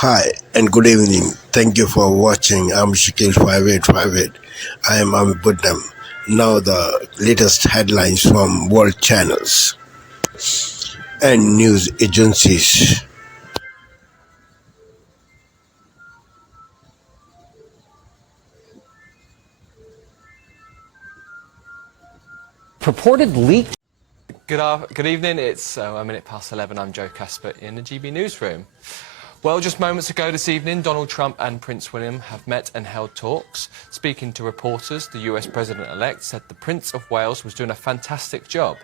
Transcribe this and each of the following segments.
Hi and good evening. Thank you for watching. I'm Shakil 5858. I am Buddham. Now the latest headlines from world channels and news agencies. Purported leaked. Good evening, it's a minute past 11. I'm Joe Casper in the GB Newsroom. Well, just moments ago this evening, Donald Trump and Prince William have met and held talks. Speaking to reporters, the US President-elect said the Prince of Wales was doing a fantastic job.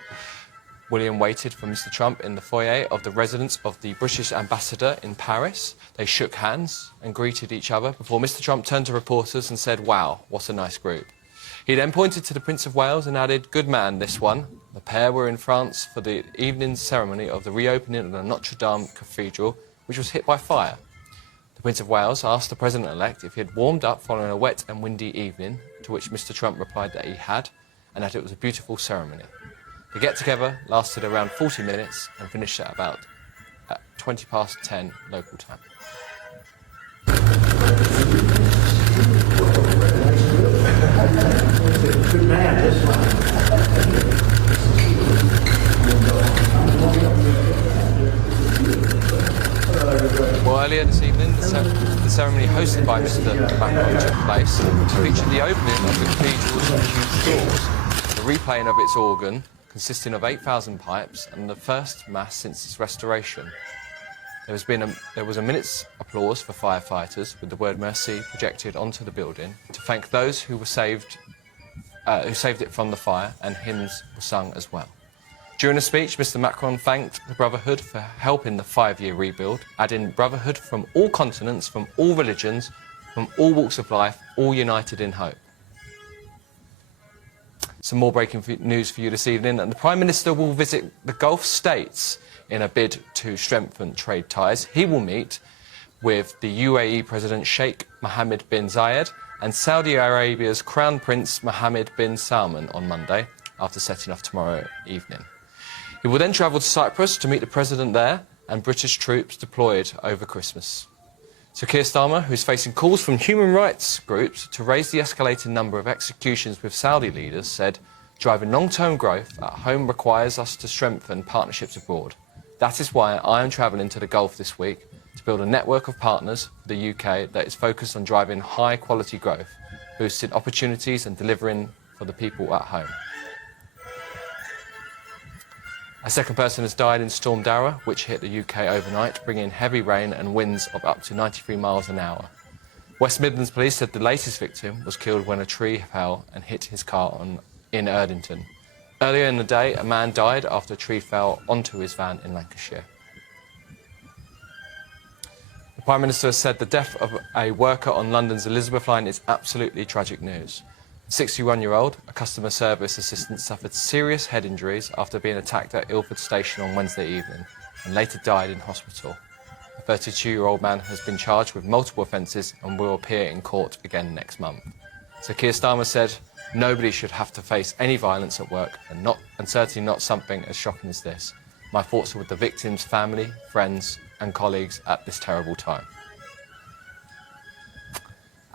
William waited for Mr Trump in the foyer of the residence of the British ambassador in Paris. They shook hands and greeted each other before Mr Trump turned to reporters and said, "Wow, what a nice group." He then pointed to the Prince of Wales and added, "Good man, this one." The pair were in France for the evening ceremony of the reopening of the Notre Dame Cathedral, which was hit by fire. The Prince of Wales asked the President-elect if he had warmed up following a wet and windy evening, to which Mr Trump replied that he had, and that it was a beautiful ceremony. The get-together lasted around 40 minutes and finished at about 20 past 10 local time. Good man, this one. Well, earlier this evening, the ceremony hosted by Mr Macron took place to feature the opening of the cathedral's huge doors, the replaying of its organ, consisting of 8,000 pipes, and the first mass since its restoration. There was a minute's applause for firefighters, with the word mercy projected onto the building to thank those who saved it from the fire, and hymns were sung as well. During a speech, Mr Macron thanked the Brotherhood for helping the 5-year rebuild, adding Brotherhood from all continents, from all religions, from all walks of life, all united in hope. Some more breaking news for you this evening, and the Prime Minister will visit the Gulf states in a bid to strengthen trade ties. He will meet with the UAE President Sheikh Mohammed bin Zayed and Saudi Arabia's Crown Prince Mohammed bin Salman on Monday, after setting off tomorrow evening. He will then travel to Cyprus to meet the President there and British troops deployed over Christmas. Sir Keir Starmer, who's facing calls from human rights groups to raise the escalating number of executions with Saudi leaders, said, "Driving long-term growth at home requires us to strengthen partnerships abroad. That is why I am travelling to the Gulf this week to build a network of partners for the UK that is focused on driving high-quality growth, boosting opportunities and delivering for the people at home." A second person has died in Storm Dara, which hit the UK overnight, bringing heavy rain and winds of up to 93 miles an hour. West Midlands Police said the latest victim was killed when a tree fell and hit his car in Erdington. Earlier in the day, a man died after a tree fell onto his van in Lancashire. The Prime Minister has said the death of a worker on London's Elizabeth line is absolutely tragic news. A 61-year-old, a customer service assistant, suffered serious head injuries after being attacked at Ilford Station on Wednesday evening and later died in hospital. The 32-year-old man has been charged with multiple offences and will appear in court again next month. Sir Keir Starmer said, "Nobody should have to face any violence at work, and certainly not something as shocking as this. My thoughts are with the victims' family, friends and colleagues at this terrible time."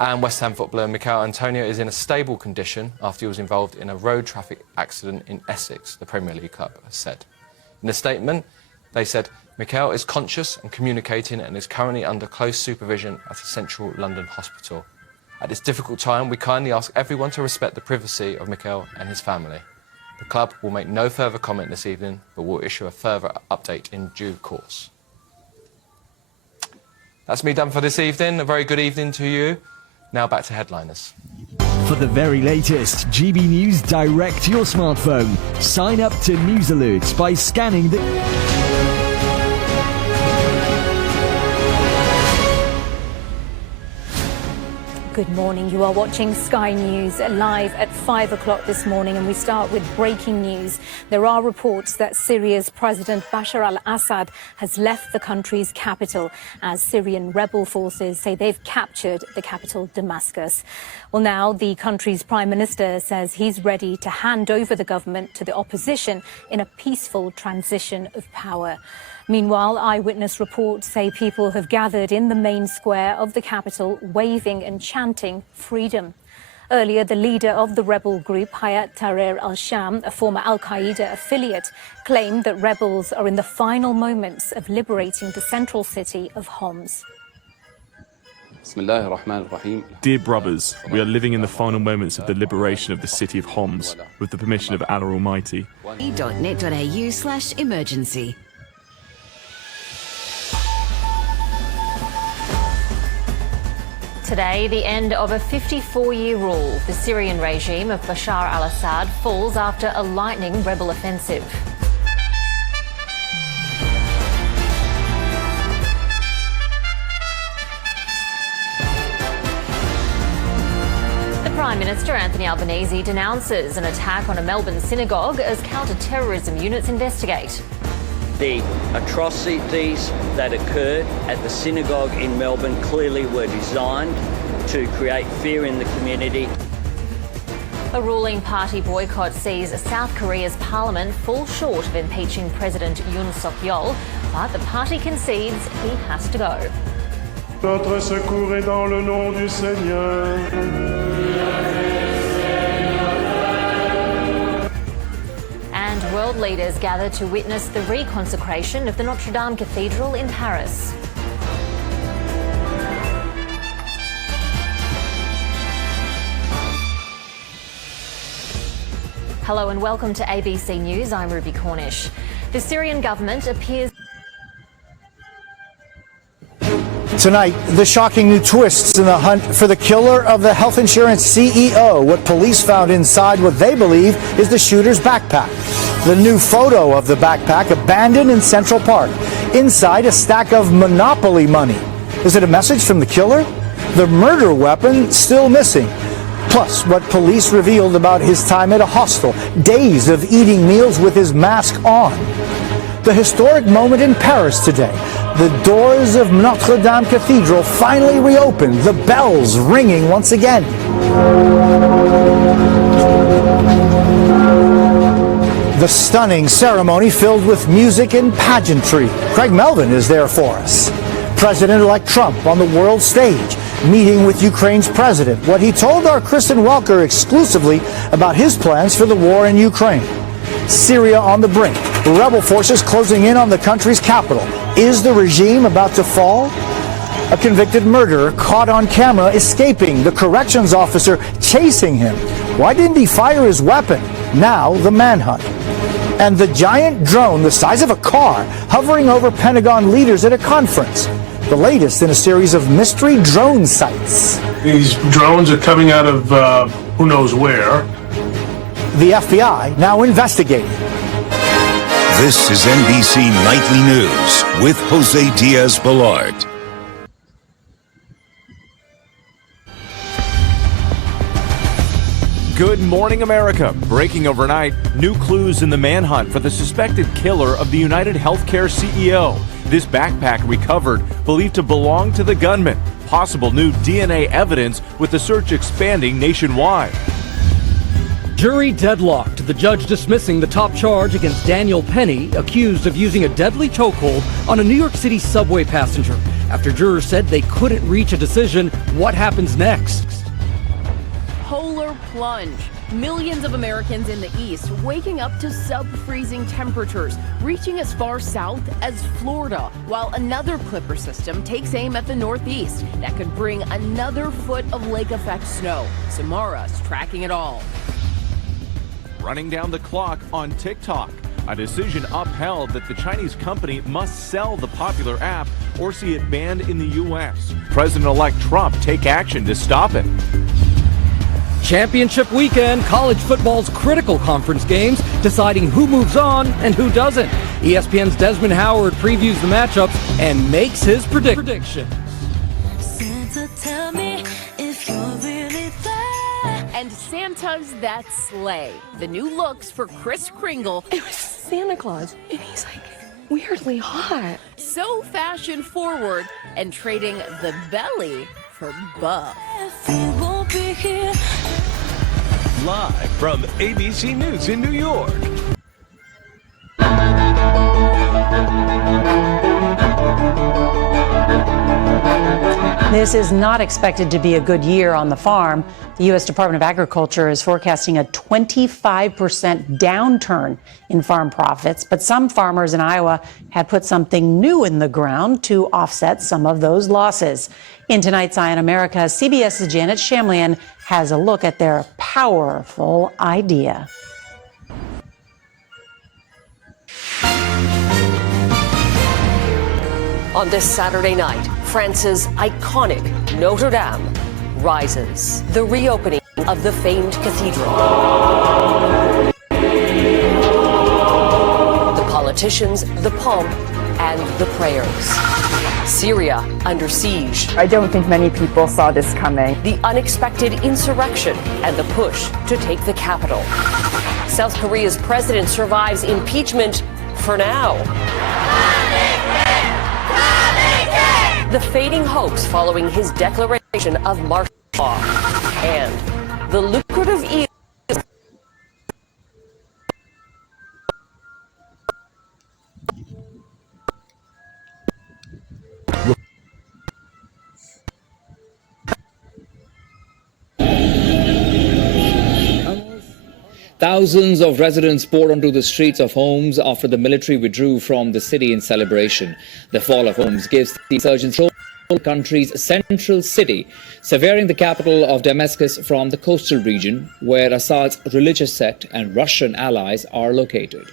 And West Ham footballer Mikel Antonio is in a stable condition after he was involved in a road traffic accident in Essex, the Premier League club has said. In a statement, they said, "Mikel is conscious and communicating and is currently under close supervision at a central London hospital. At this difficult time, we kindly ask everyone to respect the privacy of Mikel and his family. The club will make no further comment this evening, but will issue a further update in due course." That's me done for this evening. A very good evening to you. Now back to headliners. For the very latest GB News direct to your smartphone, sign up to News Alerts by scanning the... Good morning. You are watching Sky News live at 5 o'clock this morning, and we start with breaking news. There are reports that Syria's President Bashar al-Assad has left the country's capital as Syrian rebel forces say they've captured the capital, Damascus. Well, now the country's prime minister says he's ready to hand over the government to the opposition in a peaceful transition of power. Meanwhile, eyewitness reports say people have gathered in the main square of the capital, waving and chanting freedom. Earlier, the leader of the rebel group, Hayat Tahrir al-Sham, a former al-Qaeda affiliate, claimed that rebels are in the final moments of liberating the central city of Homs. Dear brothers, we are living in the final moments of the liberation of the city of Homs, with the permission of Allah Almighty. .net.au/emergency. Today, the end of a 54-year rule. The Syrian regime of Bashar al-Assad falls after a lightning rebel offensive. The Prime Minister, Anthony Albanese, denounces an attack on a Melbourne synagogue as counter-terrorism units investigate. The atrocities that occurred at the synagogue in Melbourne clearly were designed to create fear in the community. A ruling party boycott sees South Korea's parliament fall short of impeaching President Yoon Suk-yeol, but the party concedes he has to go. Notre secours est dans le nom du Seigneur. And world leaders gather to witness the reconsecration of the Notre Dame Cathedral in Paris. Hello and welcome to ABC News. I'm Ruby Cornish. The Syrian government appears... Tonight, the shocking new twists in the hunt for the killer of the health insurance CEO. What police found inside what they believe is the shooter's backpack. The new photo of the backpack abandoned in Central Park. Inside, a stack of Monopoly money. Is it a message from the killer? The murder weapon still missing. Plus, what police revealed about his time at a hostel. Days of eating meals with his mask on. The historic moment in Paris today. The doors of Notre Dame Cathedral finally reopened, the bells ringing once again. The stunning ceremony filled with music and pageantry. Craig Melvin is there for us. President-elect Trump on the world stage, meeting with Ukraine's president. What he told our Kristen Welker exclusively about his plans for the war in Ukraine. Syria on the brink. Rebel forces closing in on the country's capital. Is the regime about to fall? A convicted murderer caught on camera escaping. The corrections officer chasing him. Why didn't he fire his weapon? Now the manhunt. And the giant drone the size of a car hovering over Pentagon leaders at a conference. The latest in a series of mystery drone sites. These drones are coming out of who knows where. The FBI now investigating. This is NBC Nightly News with Jose Diaz-Balart. Good morning, America. Breaking overnight, new clues in the manhunt for the suspected killer of the United Healthcare CEO. This backpack recovered, believed to belong to the gunman. Possible new DNA evidence with the search expanding nationwide. Jury deadlocked, the judge dismissing the top charge against Daniel Penny, accused of using a deadly chokehold on a New York City subway passenger, after jurors said they couldn't reach a decision. What happens next? Polar plunge. Millions of Americans in the East waking up to sub-freezing temperatures, reaching as far south as Florida, while another clipper system takes aim at the Northeast that could bring another foot of lake effect snow. Samara's tracking it all. Running down the clock on TikTok. A decision upheld that the Chinese company must sell the popular app or see it banned in the U.S. President-elect Trump take action to stop it. Championship weekend, college football's critical conference games, deciding who moves on and who doesn't. ESPN's Desmond Howard previews the matchups and makes his predictions. Santa, tell me if you're Santas that slay. The new looks for Kris Kringle. It was Santa Claus, and he's like weirdly hot. So fashion forward and trading the belly for buff. Live from ABC News in New York. This is not expected to be a good year on the farm. The U.S. Department of Agriculture is forecasting a 25% downturn in farm profits, but some farmers in Iowa had put something new in the ground to offset some of those losses. In tonight's Eye on America, CBS's Janet Shamlian has a look at their powerful idea. On this Saturday night, France's iconic Notre Dame rises. The reopening of the famed cathedral. The politicians, the pomp, and the prayers. Syria under siege. I don't think many people saw this coming. The unexpected insurrection and the push to take the capital. South Korea's president survives impeachment for now. The fading hopes following his declaration of martial law. And the lucrative Thousands of residents poured onto the streets of Homs after the military withdrew from the city in celebration. The fall of Homs gives the insurgents the country's central city, severing the capital of Damascus from the coastal region where Assad's religious sect and Russian allies are located.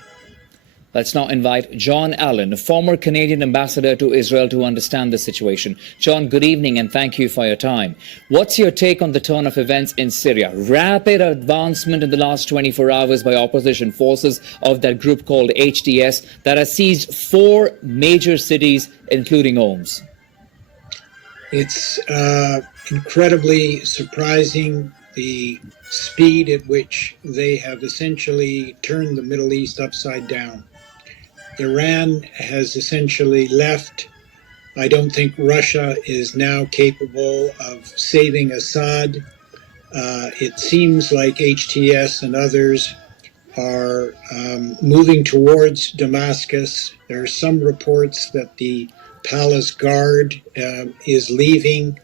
Let's now invite John Allen, a former Canadian ambassador to Israel, to understand the situation. John, good evening and thank you for your time. What's your take on the turn of events in Syria? Rapid advancement in the last 24 hours by opposition forces of that group called HDS that has seized 4 major cities, including Homs. It's incredibly surprising the speed at which they have essentially turned the Middle East upside down. Iran has essentially left. I don't think Russia is now capable of saving Assad. It seems like HTS and others are moving towards Damascus. There are some reports that the Palace Guard is leaving.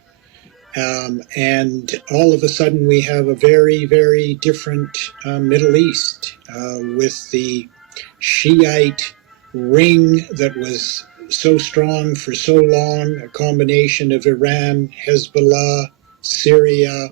And all of a sudden we have a very, very different Middle East with the Shiite ring that was so strong for so long, a combination of Iran, Hezbollah, Syria,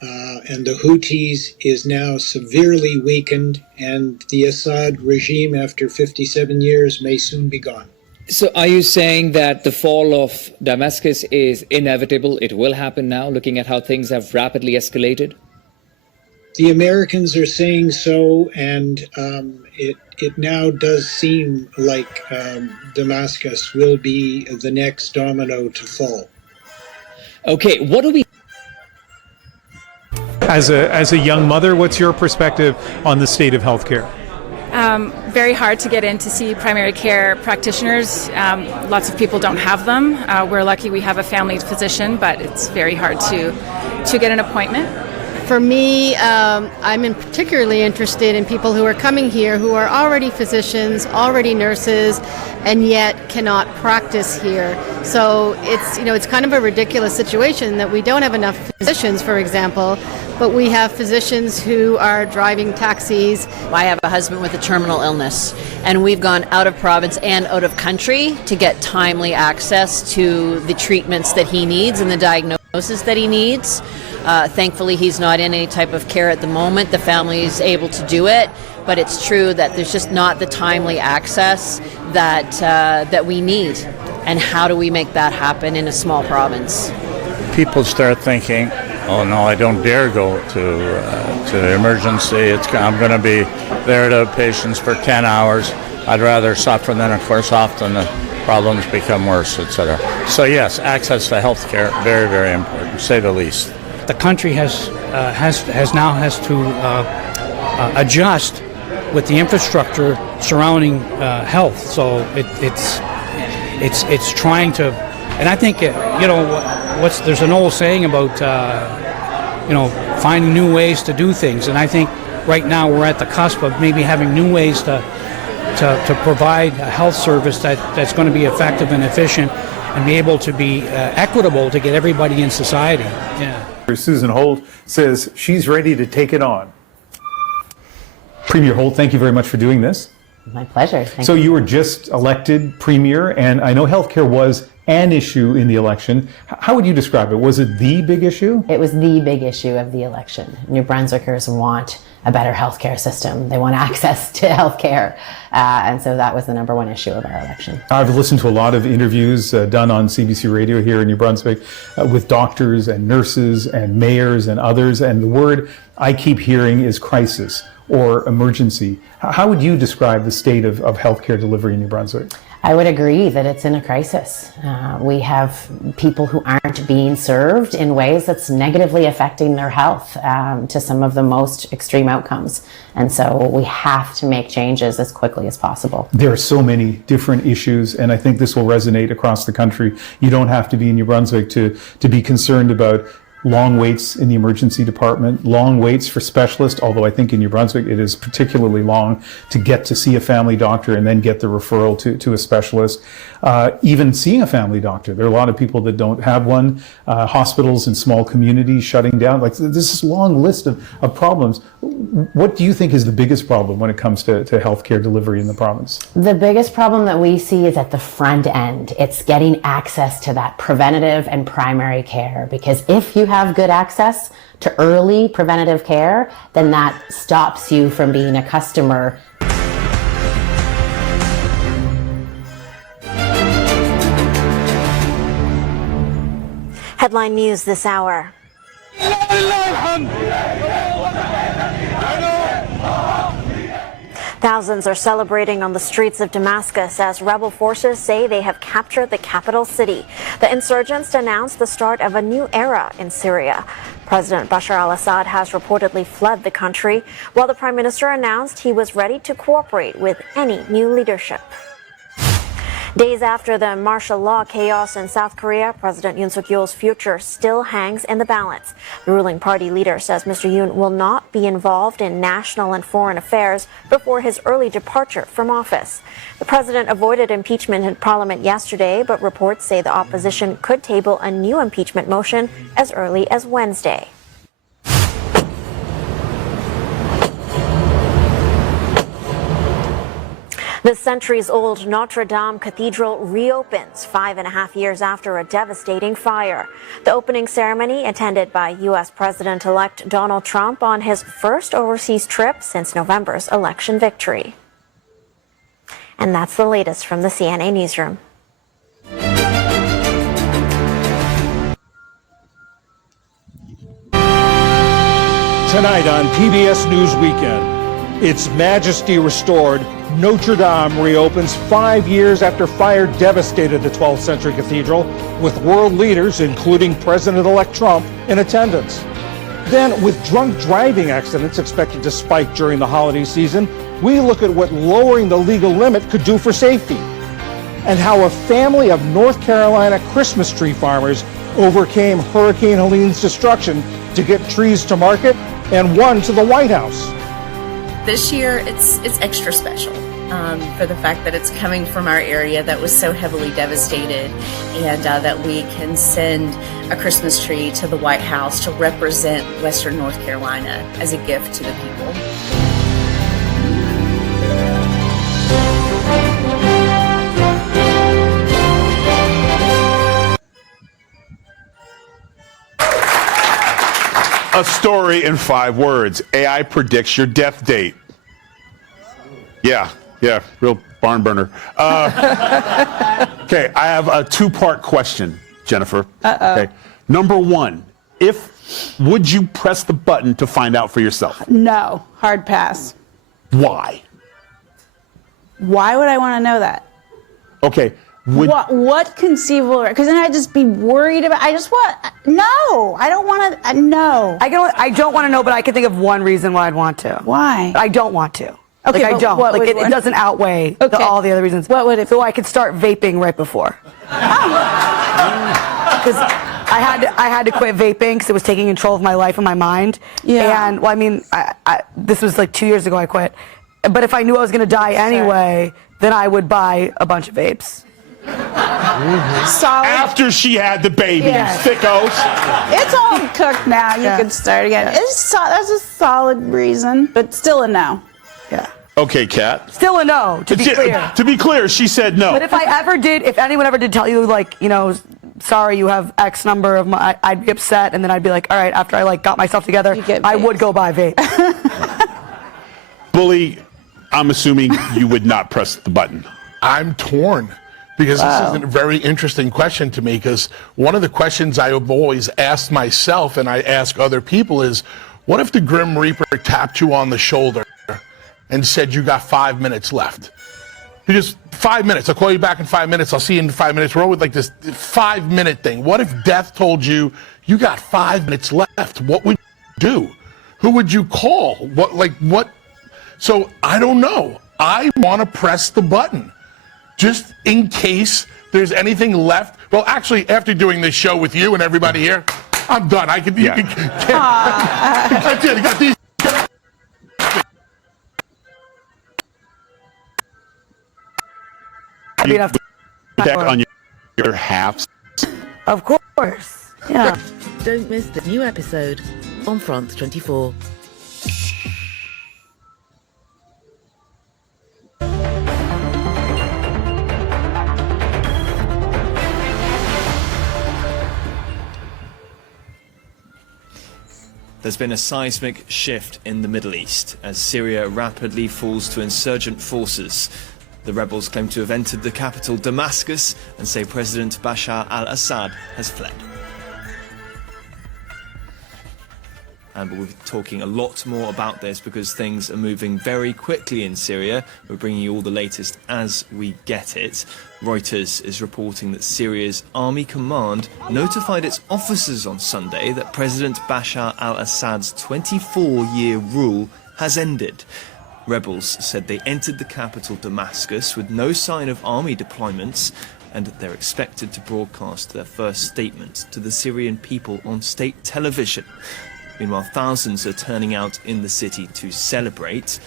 and the Houthis is now severely weakened, and the Assad regime after 57 years may soon be gone. So are you saying that the fall of Damascus is inevitable? It will happen now, looking at how things have rapidly escalated? The Americans are saying so, and it now does seem like Damascus will be the next domino to fall. Okay, what do we... As a young mother, what's your perspective on the state of healthcare? Very hard to get in to see primary care practitioners. Lots of people don't have them. We're lucky we have a family physician, but it's very hard to get an appointment. For me, I'm particularly interested in people who are coming here who are already physicians, already nurses, and yet cannot practice here. So it's kind of a ridiculous situation that we don't have enough physicians, for example, but we have physicians who are driving taxis. I have a husband with a terminal illness, and we've gone out of province and out of country to get timely access to the treatments that he needs and the diagnosis that he needs. Thankfully, he's not in any type of care at the moment. The family is able to do it, but it's true that there's just not the timely access that we need. And how do we make that happen in a small province? People start thinking, oh no, I don't dare go to emergency. I'm going to be there to patients for 10 hours. I'd rather suffer. Then, of course, often the problems become worse, etc. So yes, access to health care, very, very important, to say the least. The country has has to adjust with the infrastructure surrounding health. So it's trying to, and I think there's an old saying about finding new ways to do things, and I think right now we're at the cusp of maybe having new ways to provide a health service that's going to be effective and efficient and be able to be equitable to get everybody in society. Yeah. Susan Holt says she's ready to take it on. Premier Holt, thank you very much for doing this. My pleasure. Thank so you. You were just elected premier, and I know healthcare was an issue in the election. How would you describe it? Was it the big issue? It was the big issue of the election. New Brunswickers want a better healthcare system. They want access to healthcare. And so that was the number one issue of our election. I've listened to a lot of interviews done on CBC Radio here in New Brunswick with doctors and nurses and mayors and others. And the word I keep hearing is crisis or emergency. How would you describe the state of healthcare delivery in New Brunswick? I would agree that it's in a crisis. We have people who aren't being served in ways that's negatively affecting their health to some of the most extreme outcomes. And so we have to make changes as quickly as possible. There are so many different issues, and I think this will resonate across the country. You don't have to be in New Brunswick to be concerned about long waits in the emergency department, long waits for specialists, although I think in New Brunswick it is particularly long to get to see a family doctor and then get the referral to a specialist. Even seeing a family doctor, there are a lot of people that don't have one. Hospitals in small communities shutting down. Like, there's this long list of problems. What do you think is the biggest problem when it comes to healthcare delivery in the province? The biggest problem that we see is at the front end. It's getting access to that preventative and primary care, because if you have good access to early preventative care, then that stops you from being a customer. Headline news this hour. Thousands are celebrating on the streets of Damascus as rebel forces say they have captured the capital city. The insurgents announced the start of a new era in Syria. President Bashar al-Assad has reportedly fled the country, while the prime minister announced he was ready to cooperate with any new leadership. Days after the martial law chaos in South Korea, President Yoon Suk-yeol's future still hangs in the balance. The ruling party leader says Mr. Yoon will not be involved in national and foreign affairs before his early departure from office. The president avoided impeachment in Parliament yesterday, but reports say the opposition could table a new impeachment motion as early as Wednesday. The centuries-old Notre Dame Cathedral reopens 5.5 years after a devastating fire. The opening ceremony, attended by U.S. President-elect Donald Trump on his first overseas trip since November's election victory. And that's the latest from the CNA Newsroom. Tonight on PBS News Weekend, its majesty restored, Notre Dame reopens 5 years after fire devastated the 12th century cathedral, with world leaders, including President-elect Trump, in attendance. Then, with drunk driving accidents expected to spike during the holiday season, we look at what lowering the legal limit could do for safety, and how a family of North Carolina Christmas tree farmers overcame Hurricane Helene's destruction to get trees to market and one to the White House. This year, it's extra special for the fact that it's coming from our area that was so heavily devastated, and that we can send a Christmas tree to the White House to represent Western North Carolina as a gift to the people. A story in 5 words. AI predicts your death date. Yeah, real barn burner. Okay, I have a 2-part question, Jennifer. Okay. Number 1, would you press the button to find out for yourself? No, hard pass. Why? Why would I want to know that? Okay, What conceivable? Because then I'd just be worried about. I don't want to. No. I don't want to know, but I can think of one reason why I'd want to. Why? I don't want to. Okay, I don't. What it doesn't outweigh all the other reasons. What would it? So I could start vaping right before. Because I had to quit vaping because it was taking control of my life and my mind. Yeah. And well, I mean, this was like 2 years ago I quit. But if I knew I was going to die anyway, then I would buy a bunch of vapes. Solid. After she had the baby, sickos. It's all cooked now. You can start again. That's a solid reason, but still a no. Yeah. Okay, Kat. Still a no, to be clear. To be clear, she said no. But if anyone ever did tell you, like, you know, sorry, you have X number of my, I'd be upset, and then I'd be like, all right, after I got myself together, I would go buy vape. Bully, I'm assuming you would not press the button. I'm torn. Because this is a very interesting question to me, because one of the questions I have always asked myself and I ask other people is, what if the Grim Reaper tapped you on the shoulder and said you got 5 minutes left? Because 5 minutes, I'll call you back in 5 minutes, I'll see you in 5 minutes. We're all with like this 5 minute thing. What if death told you, you got 5 minutes left? What would you do? Who would you call? What? So I don't know. I want to press the button. Just in case there's anything left. Well, actually, after doing this show with you and everybody here, I'm done. I can. Yeah. That's it. I got these. Back on your halves. Of course. Yeah. Don't miss the new episode on France 24. There's been a seismic shift in the Middle East as Syria rapidly falls to insurgent forces. The rebels claim to have entered the capital Damascus and say President Bashar al-Assad has fled. And we'll be talking a lot more about this because things are moving very quickly in Syria. We're bringing you all the latest as we get it. Reuters is reporting that Syria's army command notified its officers on Sunday that President Bashar al-Assad's 24-year rule has ended. Rebels said they entered the capital Damascus with no sign of army deployments, and they're expected to broadcast their first statement to the Syrian people on state television. Meanwhile, thousands are turning out in the city to celebrate.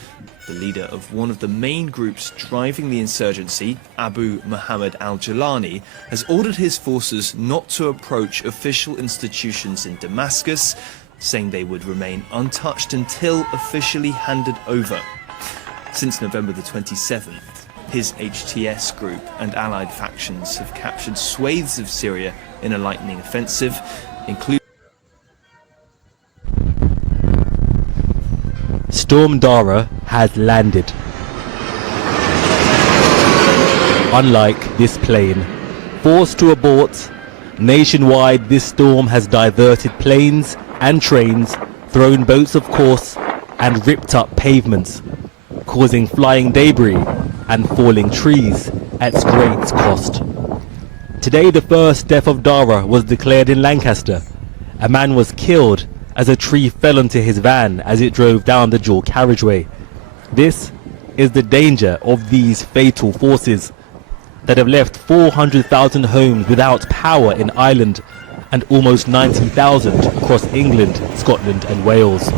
The leader of one of the main groups driving the insurgency, Abu Muhammad al-Jilani, has ordered his forces not to approach official institutions in Damascus, saying they would remain untouched until officially handed over. Since November the 27th, his HTS group and allied factions have captured swathes of Syria in a lightning offensive, including Storm Dara has landed. Unlike this plane, forced to abort, nationwide this storm has diverted planes and trains, thrown boats of course, and ripped up pavements, causing flying debris and falling trees at great cost. Today the first death of Dara was declared in Lancaster. A man was killed as a tree fell onto his van as it drove down the dual carriageway. This is the danger of these fatal forces that have left 400,000 homes without power in Ireland and almost 90,000 across England, Scotland and Wales.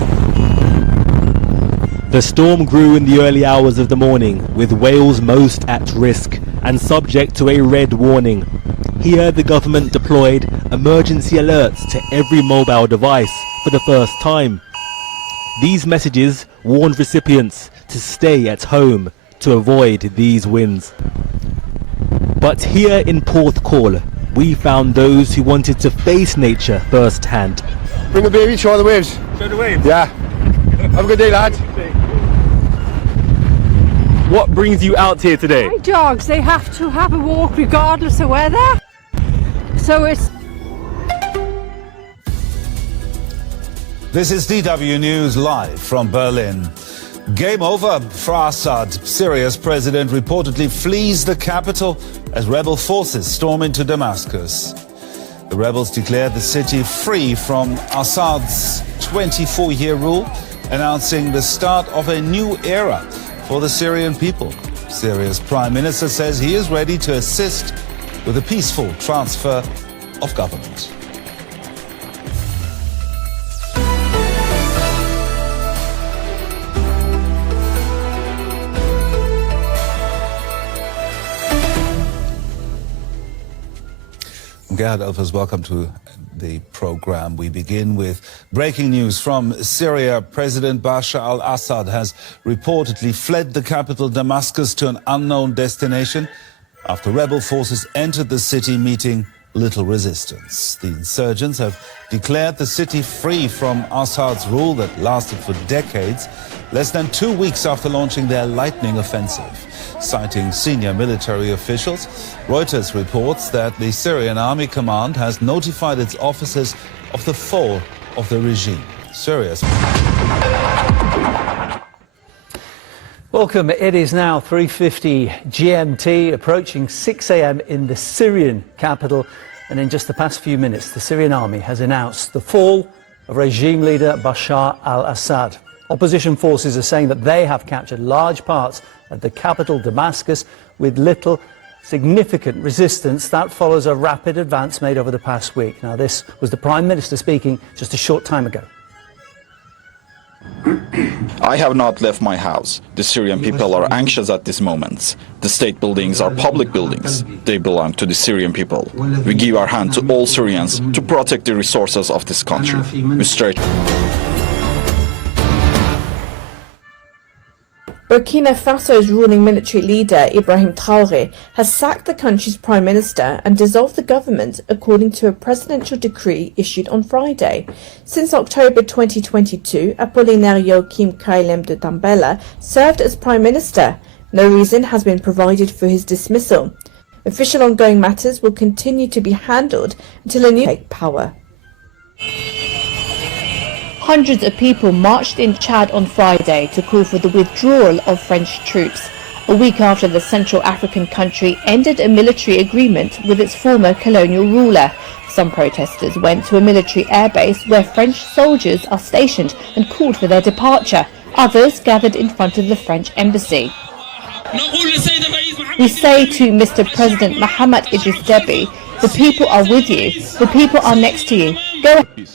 The storm grew in the early hours of the morning, with Wales most at risk and subject to a red warning. Here the government deployed emergency alerts to every mobile device for the first time. These messages warned recipients to stay at home to avoid these winds. But here in Porthcawl, we found those who wanted to face nature firsthand. Bring the baby, show the waves. Show the waves? Yeah. Have a good day, lad. What brings you out here today? My dogs, they have to have a walk regardless of weather. So it's... This is DW News live from Berlin. Game over for Assad. Syria's president reportedly flees the capital as rebel forces storm into Damascus. The rebels declared the city free from Assad's 24-year rule, announcing the start of a new era for the Syrian people. Syria's prime minister says he is ready to assist with a peaceful transfer of government. Gerhard Elfers, welcome to the program. We begin with breaking news from Syria. President Bashar al-Assad has reportedly fled the capital Damascus to an unknown destination after rebel forces entered the city, meeting little resistance. The insurgents have declared the city free from Assad's rule that lasted for decades, less than 2 weeks after launching their lightning offensive. Citing senior military officials, Reuters reports that the Syrian Army Command has notified its officers of the fall of the regime. Syria's... Welcome. It is now 3:50 GMT, approaching 6 a.m. in the Syrian capital. And in just the past few minutes, the Syrian army has announced the fall of regime leader Bashar al-Assad. Opposition forces are saying that they have captured large parts of the capital, Damascus, with little significant resistance. That follows a rapid advance made over the past week. Now, this was the Prime Minister speaking just a short time ago. I have not left my house. The Syrian people are anxious at this moment. The state buildings are public buildings. They belong to the Syrian people. We give our hand to all Syrians to protect the resources of this country. We stretch. Burkina Faso's ruling military leader, Ibrahim Traoré, has sacked the country's prime minister and dissolved the government according to a presidential decree issued on Friday. Since October 2022, Apollinaire Joachim Kailem de Tambela served as prime minister. No reason has been provided for his dismissal. Official ongoing matters will continue to be handled until a new take power. Hundreds of people marched in Chad on Friday to call for the withdrawal of French troops, a week after the Central African country ended a military agreement with its former colonial ruler. Some protesters went to a military airbase where French soldiers are stationed and called for their departure. Others gathered in front of the French embassy. We say to Mr. President Mohamed Idris Deby, the people are with you, the people are next to you. Go ahead.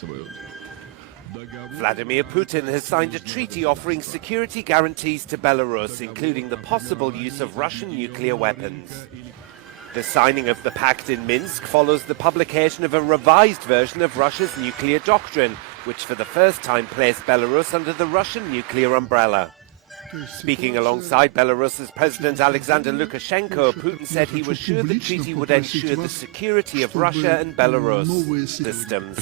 Vladimir Putin has signed a treaty offering security guarantees to Belarus, including the possible use of Russian nuclear weapons. The signing of the pact in Minsk follows the publication of a revised version of Russia's nuclear doctrine, which for the first time placed Belarus under the Russian nuclear umbrella. Speaking alongside Belarus's President Alexander Lukashenko, Putin said he was sure the treaty would ensure the security of Russia and Belarus systems.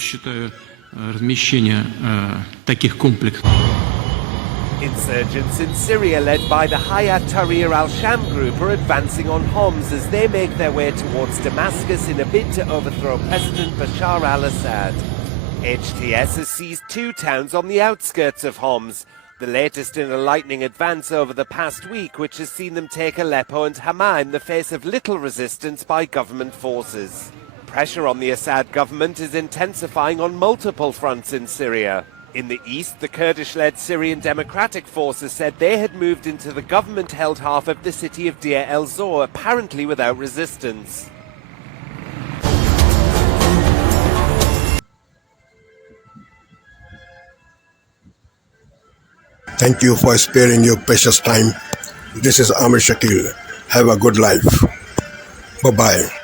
Insurgents in Syria led by the Hayat Tahrir al-Sham group are advancing on Homs as they make their way towards Damascus in a bid to overthrow President Bashar al-Assad. HTS has seized 2 towns on the outskirts of Homs, the latest in a lightning advance over the past week, which has seen them take Aleppo and Hama in the face of little resistance by government forces. Pressure on the Assad government is intensifying on multiple fronts in Syria. In the east, the Kurdish-led Syrian Democratic Forces said they had moved into the government-held half of the city of Deir el-Zor, apparently without resistance. Thank you for sparing your precious time. This is Amir Shakil. Have a good life. Bye-bye.